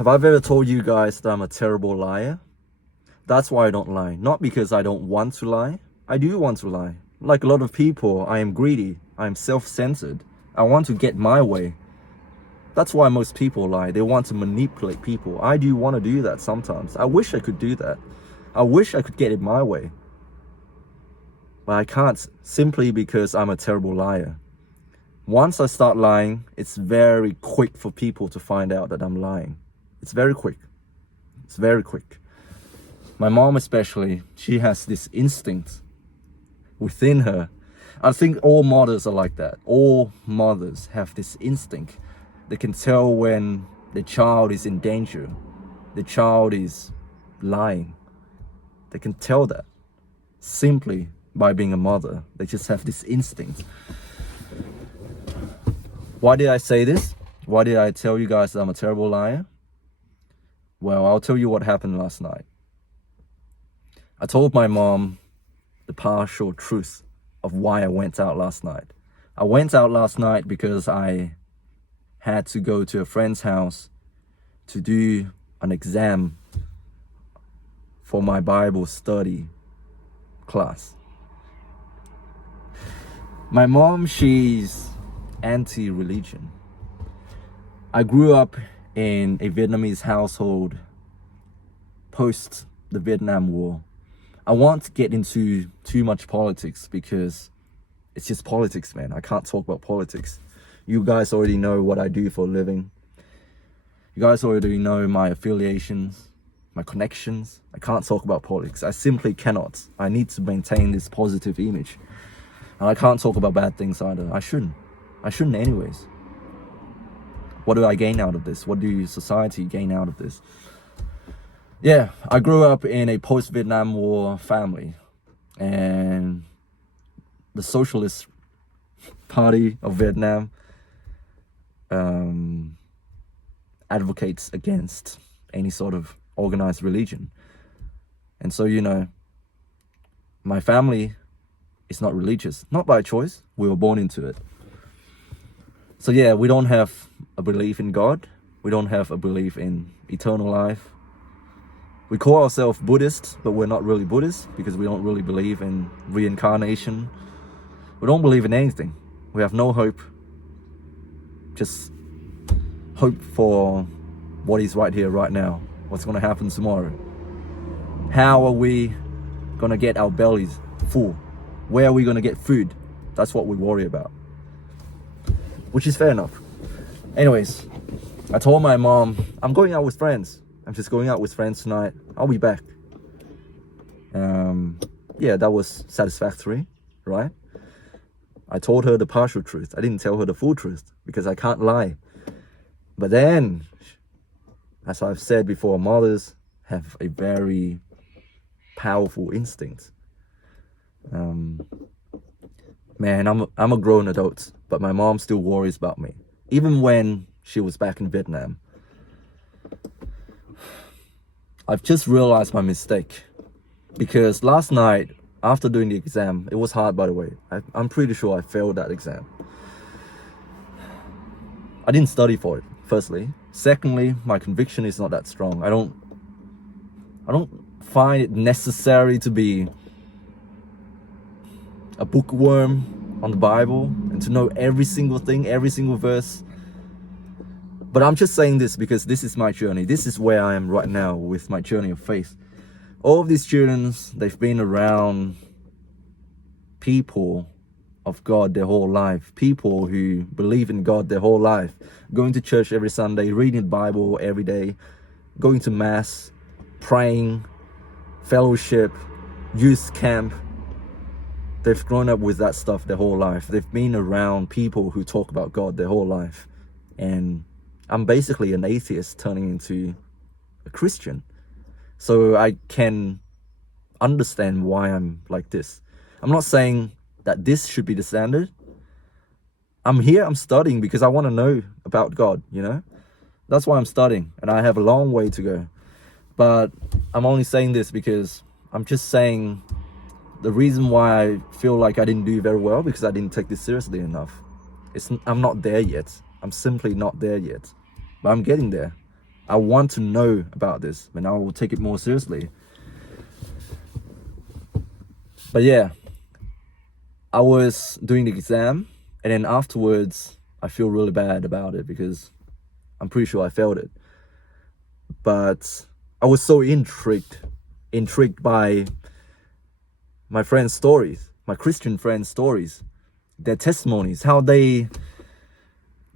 Have I ever told you guys that I'm a terrible liar? That's why I don't lie. Not because I don't want to lie. I do want to lie. Like a lot of people, I am greedy. I am self-centered. I want to get my way. That's why most people lie. They want to manipulate people. I do want to do that sometimes. I wish I could do that. I wish I could get it my way. But I can't, simply because I'm a terrible liar. Once I start lying, it's very quick for people to find out that I'm lying. It's very quick. It's very quick. My mom especially, she has this instinct within her. I think all mothers are like that. All mothers have this instinct. They can tell when the child is in danger, the child is lying. They can tell that simply by being a mother. They just have this instinct. Why did I say this? Why did I tell you guys that I'm a terrible liar? Well, I'll tell you what happened last night. I told my mom the partial truth of why I went out last night. I went out last night because I had to go to a friend's house to do an exam for my Bible study class. My mom, she's anti-religion. I grew up in a Vietnamese household post the Vietnam War. I won't get into too much politics because it's just politics, man. I can't talk about politics. You guys already know what I do for a living. You guys already know my affiliations, my connections. I can't talk about politics. I simply cannot. I need to maintain this positive image. And I can't talk about bad things either. I shouldn't. I shouldn't anyways. What do I gain out of this? What do society gain out of this? Yeah, I grew up in a post-Vietnam War family. And the Socialist Party of Vietnam advocates against any sort of organized religion. And so, you know, my family is not religious. Not by choice. We were born into it. So yeah, we don't have a belief in God. We don't have a belief in eternal life. We call ourselves Buddhists, but we're not really Buddhists because we don't really believe in reincarnation. We don't believe in anything. We have no hope. Just hope for what is right here, right now. What's going to happen tomorrow? How are we going to get our bellies full? Where are we going to get food? That's what we worry about. Which is fair enough. Anyways, I told my mom, I'm going out with friends. I'm just going out with friends tonight. I'll be back. Yeah, that was satisfactory, right? I told her the partial truth. I didn't tell her the full truth because I can't lie. But then, as I've said before, mothers have a very powerful instinct. Man, I'm a grown adult, but my mom still worries about me. Even when she was back in Vietnam. I've just realized my mistake. Because last night, after doing the exam, it was hard, by the way. I'm pretty sure I failed that exam. I didn't study for it, firstly. Secondly, my conviction is not that strong. I don't find it necessary to be a bookworm on the Bible and to know every single thing, every single verse. But I'm just saying this because this is my journey. This is where I am right now with my journey of faith. All of these students, they've been around people of God their whole life. People who believe in God their whole life. Going to church every Sunday, reading the Bible every day, going to mass, praying, fellowship, youth camp. They've grown up with that stuff their whole life. They've been around people who talk about God their whole life. And I'm basically an atheist turning into a Christian. So I can understand why I'm like this. I'm not saying that this should be the standard. I'm here, I'm studying because I want to know about God, you know? That's why I'm studying, and I have a long way to go. But I'm only saying this because I'm just saying the reason why I feel like I didn't do very well because I didn't take this seriously enough. I'm not there yet. I'm simply not there yet. But I'm getting there. I want to know about this, and I will take it more seriously. But yeah, I was doing the exam, and then afterwards, I feel really bad about it because I'm pretty sure I failed it. But I was so intrigued by my friends' stories, my Christian friends' stories, their testimonies, how they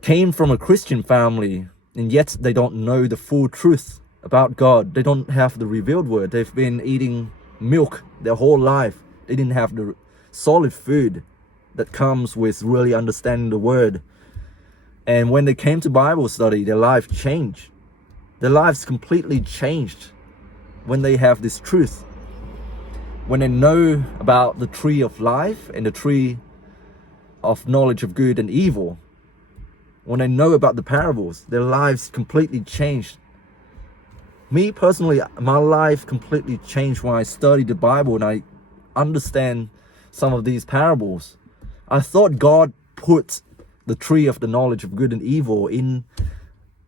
came from a Christian family and yet they don't know the full truth about God. They don't have the revealed word. They've been eating milk their whole life. They didn't have the solid food that comes with really understanding the word. And when they came to Bible study, their life changed. Their lives completely changed when they have this truth. When they know about the tree of life and the tree of knowledge of good and evil, when they know about the parables, their lives completely changed. Me personally, my life completely changed when I studied the Bible and I understand some of these parables. I thought God put the tree of the knowledge of good and evil in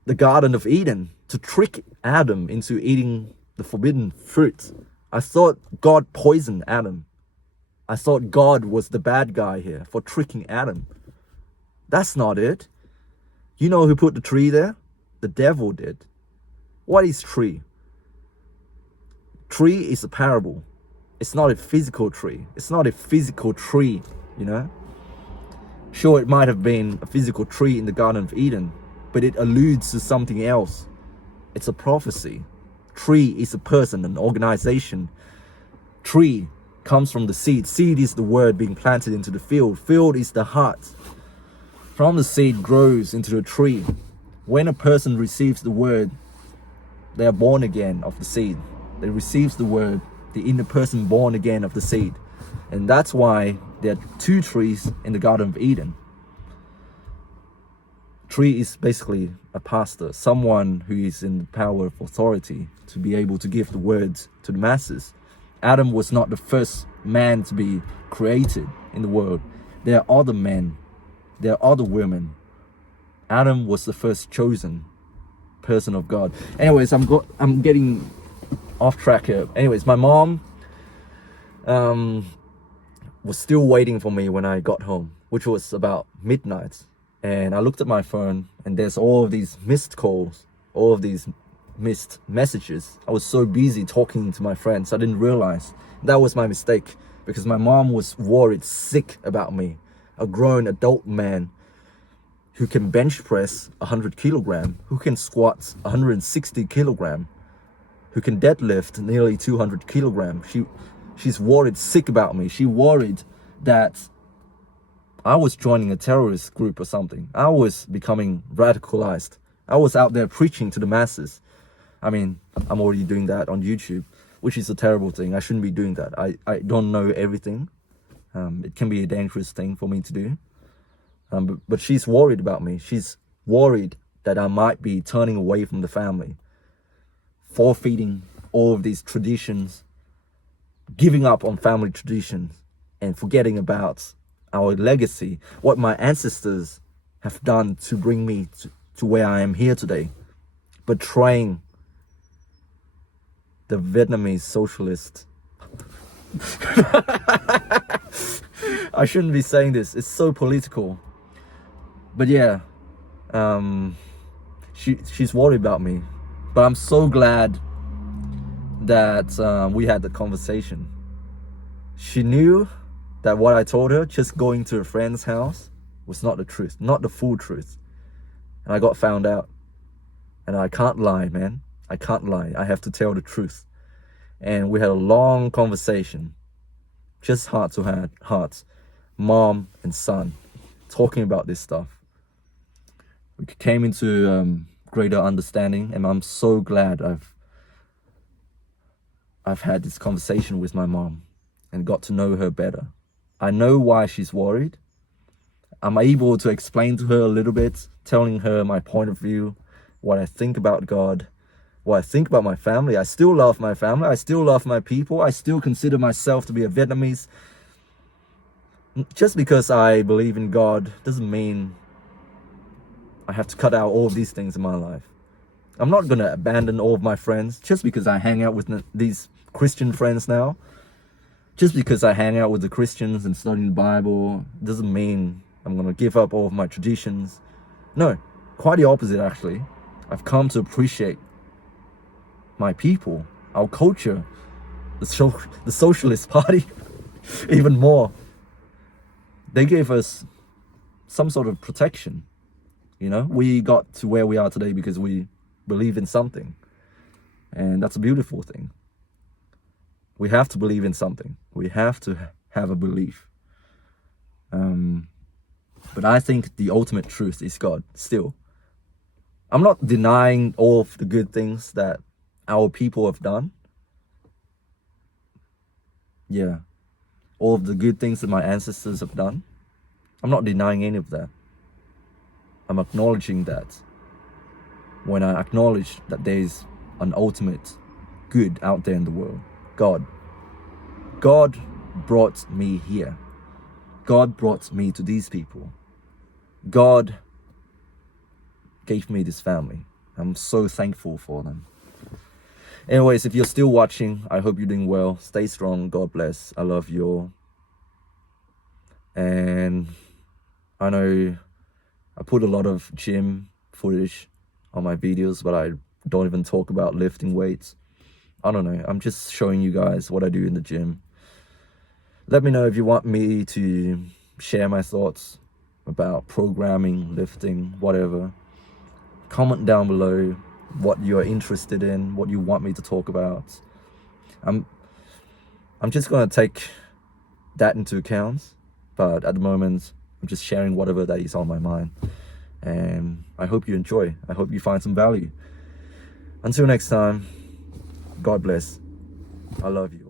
the Garden of Eden to trick Adam into eating the forbidden fruit. I thought God poisoned Adam. I thought God was the bad guy here for tricking Adam. That's not it. You know who put the tree there? The devil did. What is tree? Tree is a parable. It's not a physical tree. It's not a physical tree, you know? Sure, it might have been a physical tree in the Garden of Eden, but it alludes to something else. It's a prophecy. Tree is a person, an organization. Tree comes from the seed. Seed is the word being planted into the field. Field is the heart. From the seed grows into the tree. When a person receives the word, they are born again of the seed. They receive the word, the inner person born again of the seed. And that's why there are two trees in the Garden of Eden. Tree is basically a pastor, someone who is in the power of authority to be able to give the words to the masses. Adam was not the first man to be created in the world. There are other men. There are other women. Adam was the first chosen person of God. Anyways, I'm getting off track here. Anyways, my mom was still waiting for me when I got home, which was about midnight. And I looked at my phone and there's all of these missed calls, all of these missed messages. I was so busy talking to my friends, I didn't realize. That was my mistake because my mom was worried sick about me, a grown adult man who can bench press 100 kilogram, who can squat 160 kilogram, who can deadlift nearly 200 kilogram. She's worried sick about me. She worried that I was joining a terrorist group or something. I was becoming radicalized. I was out there preaching to the masses. I mean, I'm already doing that on YouTube, which is a terrible thing. I shouldn't be doing that. I don't know everything. It can be a dangerous thing for me to do. But she's worried about me. She's worried that I might be turning away from the family, forfeiting all of these traditions, giving up on family traditions, and forgetting about our legacy, what my ancestors have done to bring me to where I am here today, betraying the Vietnamese socialist. I shouldn't be saying this. It's so political. But yeah, she's worried about me. But I'm so glad that we had the conversation. She knew that what I told her, just going to a friend's house, was not the truth, not the full truth. And I got found out. And I can't lie, man. I can't lie. I have to tell the truth. And we had a long conversation, just heart to heart, mom and son, talking about this stuff. We came into greater understanding, and I'm so glad I've had this conversation with my mom and got to know her better. I know why she's worried. I'm able to explain to her a little bit, telling her my point of view, what I think about God, what I think about my family. I still love my family. I still love my people. I still consider myself to be a Vietnamese. Just because I believe in God doesn't mean I have to cut out all of these things in my life. I'm not gonna abandon all of my friends just because I hang out with these Christian friends now. Just because I hang out with the Christians and studying the Bible doesn't mean I'm gonna give up all of my traditions. No, quite the opposite actually. I've come to appreciate my people, our culture, the Socialist Party, even more. They gave us some sort of protection. You know, we got to where we are today because we believe in something. And that's a beautiful thing. We have to believe in something. We have to have a belief. But I think the ultimate truth is God, still. I'm not denying all of the good things that our people have done. Yeah. All of the good things that my ancestors have done. I'm not denying any of that. I'm acknowledging that. When I acknowledge that there is an ultimate good out there in the world, God brought me here. God brought me to these people. God gave me this family. I'm so thankful for them. Anyways, if you're still watching, I hope you're doing well. Stay strong. God bless. I love you all. And I know I put a lot of gym footage on my videos, but I don't even talk about lifting weights. I don't know. I'm just showing you guys what I do in the gym. Let me know if you want me to share my thoughts about programming, lifting, whatever. Comment down below what you're interested in, what you want me to talk about. I'm just gonna take that into account, but at the moment I'm just sharing whatever that is on my mind. And I hope you enjoy. I hope you find some value. Until next time, God bless. I love you.